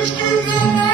Deus que.